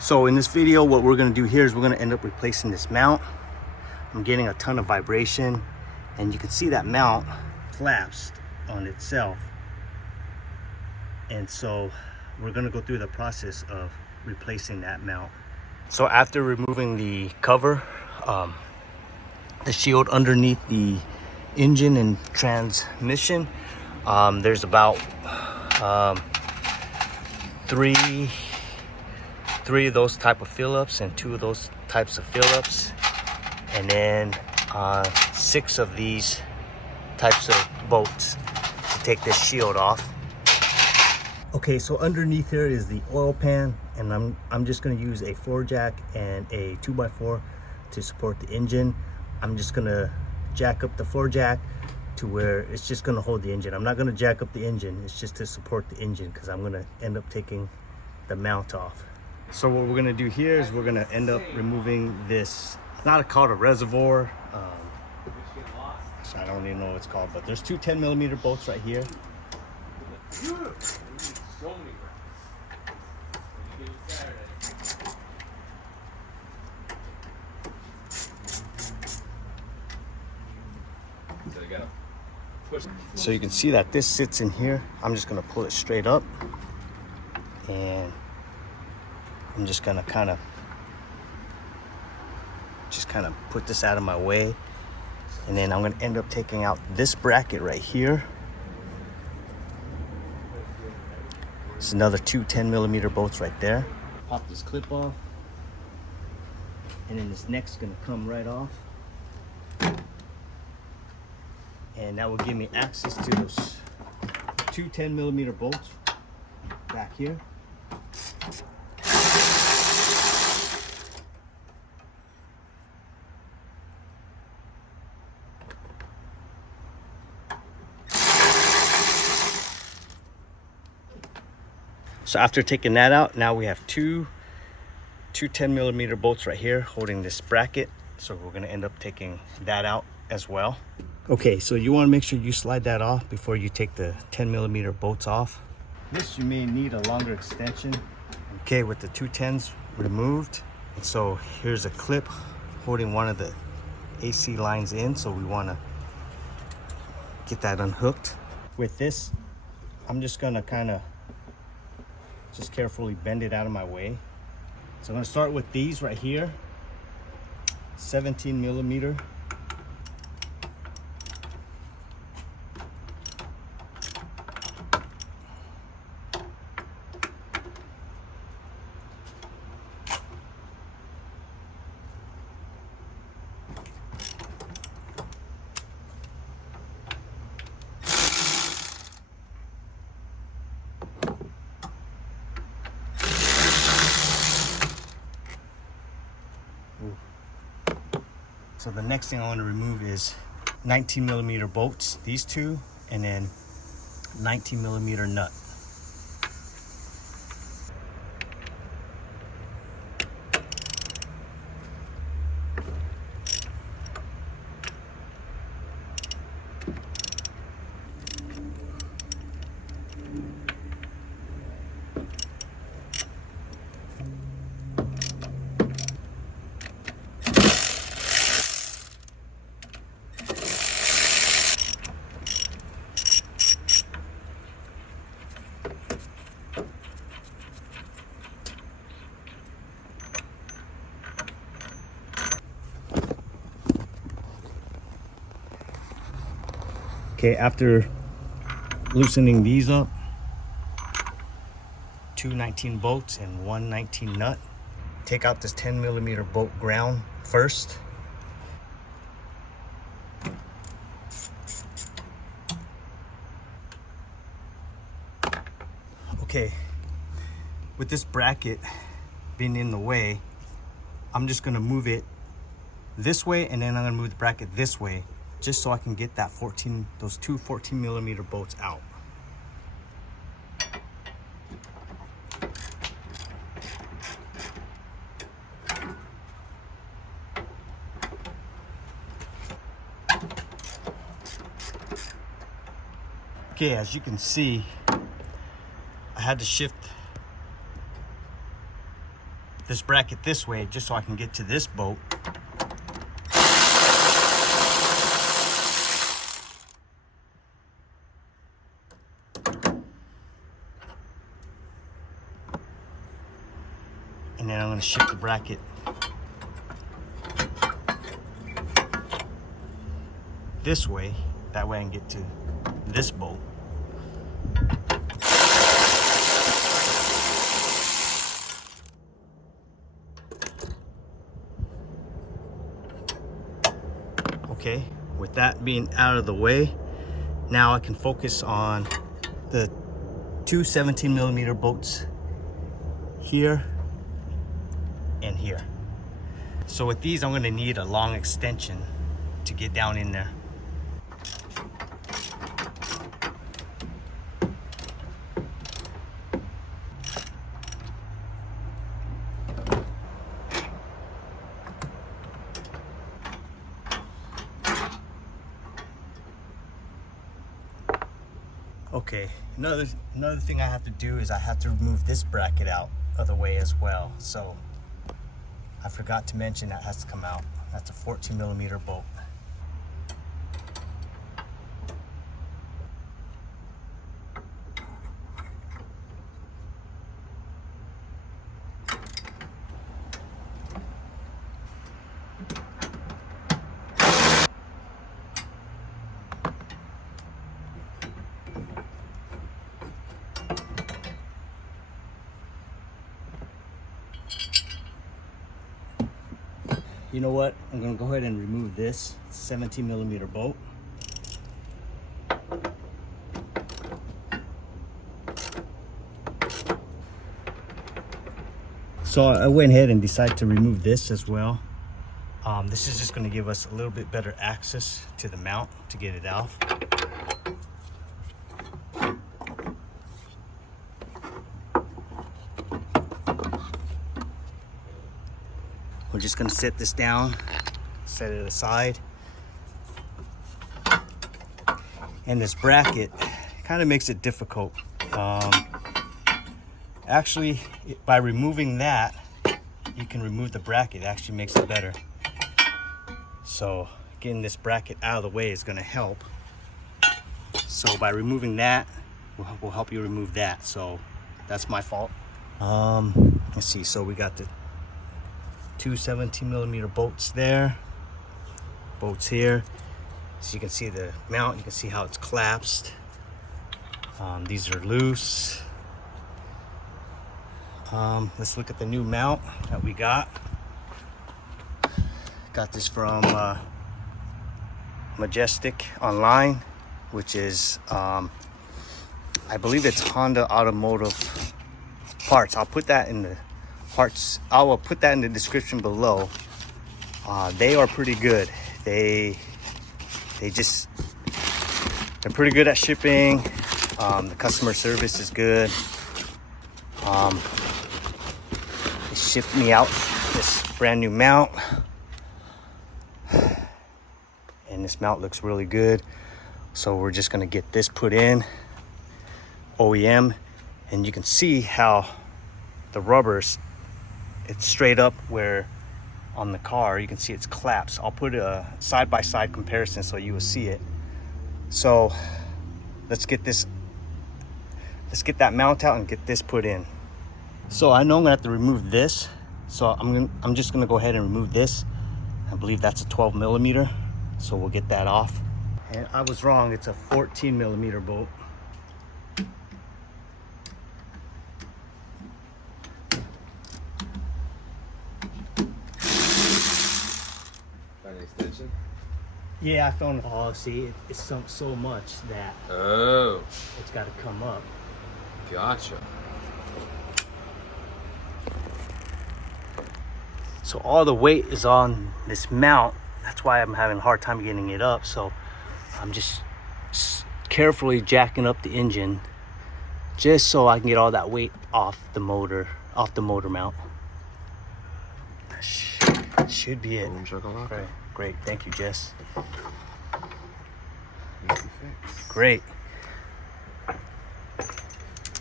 So in this video, what we're gonna do here is we're gonna end up replacing this mount. I'm getting a ton of vibration, and you can see that mount collapsed on itself. And so we're gonna go through the process of replacing that mount. So after removing the cover, the shield underneath the engine and transmission, there's about three of those type of fill-ups and 2 of those types of fill-ups, and then 6 of these types of bolts to take this shield off. Okay, so underneath here is the oil pan, and I'm just going to use a floor jack and a 2x4 to support the engine. I'm just going to jack up the floor jack to where it's just going to hold the engine. I'm not going to jack up the engine, it's just to support the engine because I'm going to end up taking the mount off. So what we're gonna do here is we're gonna end up removing this, it's not called a reservoir, so I don't even know what it's called, but there's 2 10mm bolts right here. So you can see that this sits in here. I'm just gonna pull it straight up, and I'm just gonna kind of put this out of my way, and then I'm gonna end up taking out this bracket right here. It's another 2 10mm bolts right there. Pop this clip off, and then this neck's gonna come right off, and that will give me access to those 2 10mm bolts back here. So after taking that out, now we have two 10mm bolts right here holding this bracket. So we're gonna end up taking that out as well. Okay, so you wanna make sure you slide that off before you take the 10mm bolts off. This you may need a longer extension. Okay, with the 2 10s removed. And so here's a clip holding one of the AC lines in. So we wanna get that unhooked. With this, I'm just gonna just carefully bend it out of my way. So I'm gonna start with these right here, 17mm. So the next thing I want to remove is 19mm bolts, these 2, and then 19mm nut. Okay, after loosening these up, 2 19 bolts and 1 19 nut, take out this 10mm bolt ground first. Okay, with this bracket being in the way, I'm just gonna move it this way, and then I'm gonna move the bracket this way, just so I can get that those 2 14mm bolts out. Okay, as you can see, I had to shift this bracket this way just so I can get to this boat. And then I'm going to shift the bracket this way. That way I can get to this boat. Okay, with that being out of the way, now I can focus on the two 17mm boats here and here. So with these, I'm going to need a long extension to get down in there. Okay, another thing I have to do is I have to remove this bracket out of the way as well. So I forgot to mention that has to come out. That's a 14mm bolt. You know what? I'm gonna go ahead and remove this 17mm bolt. So I went ahead and decided to remove this as well. This is just gonna give us a little bit better access to the mount to get it off. We're just gonna set this down, set it aside. And this bracket kind of makes it difficult. Actually, by removing that, you can remove the bracket. It actually makes it better. So getting this bracket out of the way is gonna help. So by removing that, we'll help you remove that. So that's my fault. Let's see, so we got the two 17mm bolts there, bolts here. So you can see the mount, you can see how it's collapsed. These are loose. Let's look at the new mount that we got. Got this from Majestic online, which is I believe it's Honda Automotive Parts. I'll put that in the parts. I will put that in the description below. They are pretty good. They're pretty good at shipping. The customer service is good. They shipped me out this brand new mount, and this mount looks really good. So we're just gonna get this put in OEM, and you can see how the rubber's, it's straight up, where on the car you can see it's collapsed. I'll put a side-by-side comparison so you will see it. So let's get that mount out and get this put in. So I know I'm gonna have to remove this, so I'm just gonna go ahead and remove this. I believe that's a 12mm, so we'll get that off. And I was wrong, it's a 14mm bolt. Extension? Yeah, I found. Oh, see, it's sunk so much that it's got to come up. Gotcha. So all the weight is on this mount. That's why I'm having a hard time getting it up. So I'm just carefully jacking up the engine, just so I can get all that weight off the motor mount. That should be it. Right. Great, thank you, Jess. Easy fix. Great.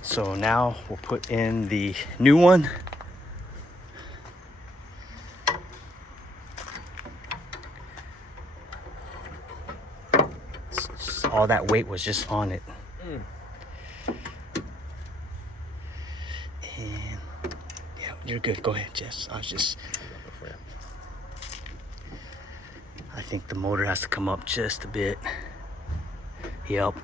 So now we'll put in the new one. all that weight was just on it. And yeah, you're good. Go ahead, Jess. I think the motor has to come up just a bit. Yep.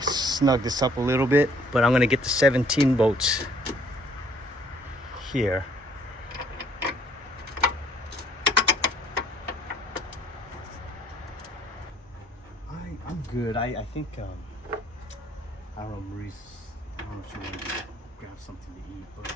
Snug this up a little bit, but I'm gonna get the 17 bolts here. I'm good. I think I don't know, Maurice, I don't know if you want to grab something to eat, but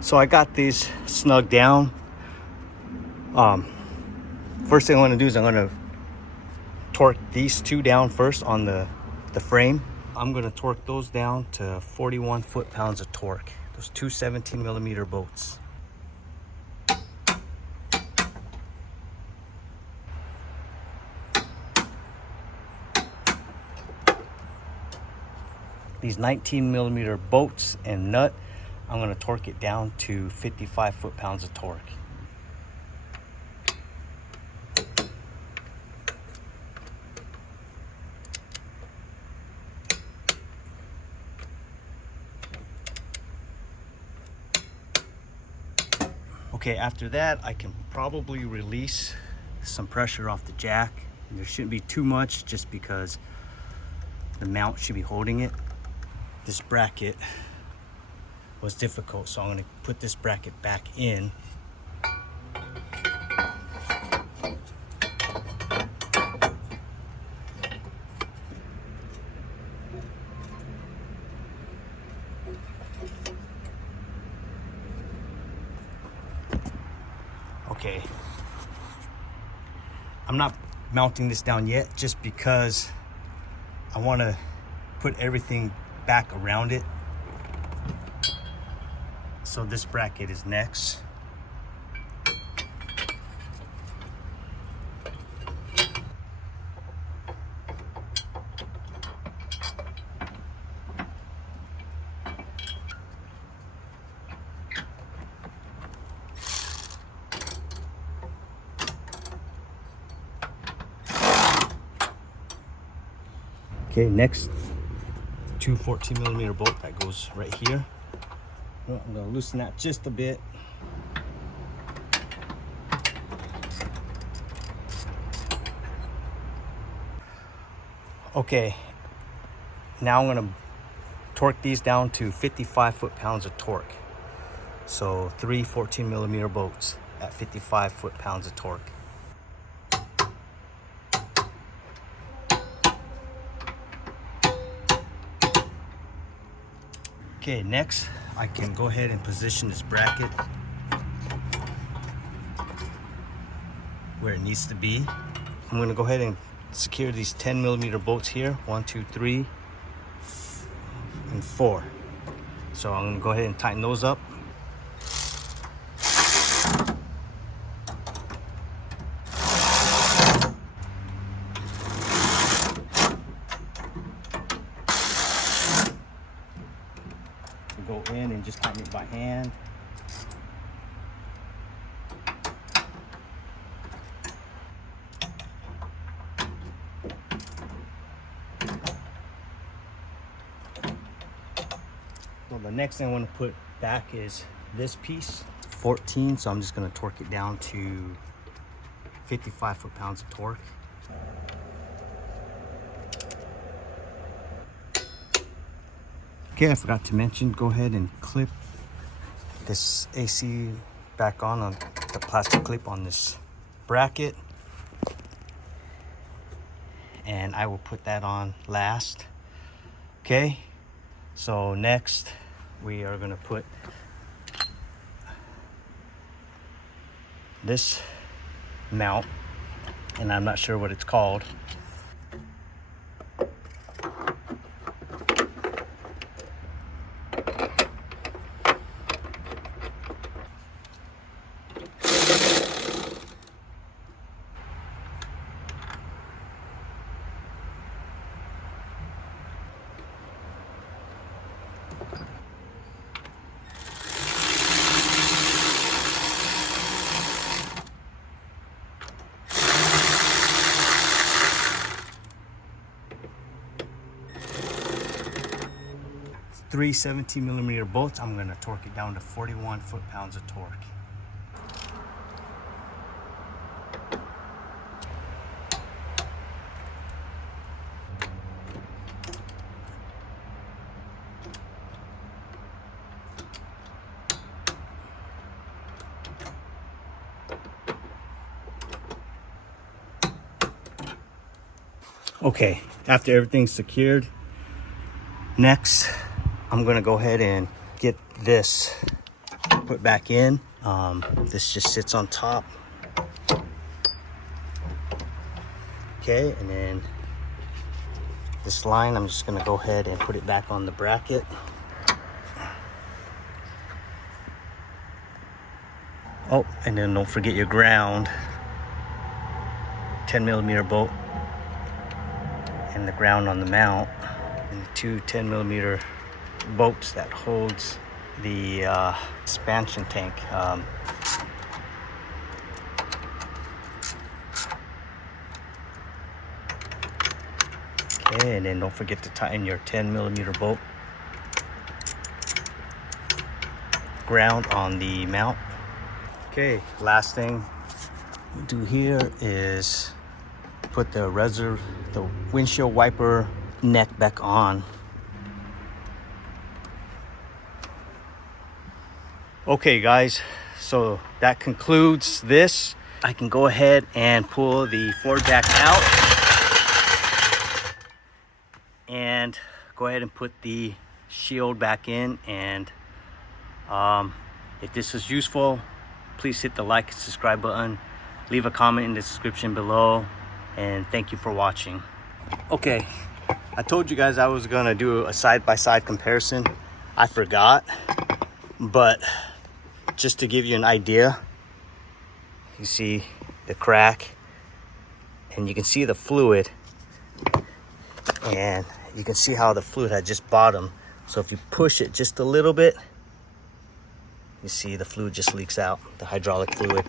so I got these snug down. First thing I want to do is I'm going to torque these two down first on the frame. I'm going to torque those down to 41 foot-pounds of torque. Those two 17mm bolts. These 19mm bolts and nut, I'm going to torque it down to 55 foot-pounds of torque. Okay, after that, I can probably release some pressure off the jack. There shouldn't be too much just because the mount should be holding it. This bracket was difficult, so I'm going to put this bracket back in. Okay, I'm not mounting this down yet just because I want to put everything back around it. So this bracket is next. Okay, next, two 14mm bolt that goes right here. Well, I'm gonna loosen that just a bit. Okay, now I'm gonna torque these down to 55 foot-pounds of torque. So three 14mm bolts at 55 foot-pounds of torque. Okay, next I can go ahead and position this bracket where it needs to be. I'm gonna go ahead and secure these 10mm bolts here. 1, 2, 3, and 4. So I'm gonna go ahead and tighten those up. Go in and just tighten it by hand. So the next thing I want to put back is this piece, 14, so I'm just going to torque it down to 55 foot-pounds of torque. Okay, I forgot to mention, go ahead and clip this AC back on the plastic clip on this bracket. And I will put that on last. Okay, so next we are gonna put this mount, and I'm not sure what it's called. 3 17mm bolts. I'm gonna torque it down to 41 foot-pounds of torque. Okay, after everything's secured, next I'm gonna go ahead and get this put back in. This just sits on top. Okay, and then this line, I'm just gonna go ahead and put it back on the bracket. Oh, and then don't forget your ground. 10mm bolt and the ground on the mount, and the two 10mm bolts that holds the expansion tank. Okay, and then don't forget to tighten your 10mm bolt ground on the mount. Okay, last thing we'll do here is put the windshield wiper neck back on. Okay guys, so that concludes this. I can go ahead and pull the Ford back out and go ahead and put the shield back in. And if this was useful, please hit the like and subscribe button, leave a comment in the description below, and thank you for watching. Okay, I told you guys I was gonna do a side-by-side comparison. I forgot, but just to give you an idea, you see the crack and you can see the fluid, and you can see how the fluid had just bottomed. So if you push it just a little bit, you see the fluid just leaks out, the hydraulic fluid.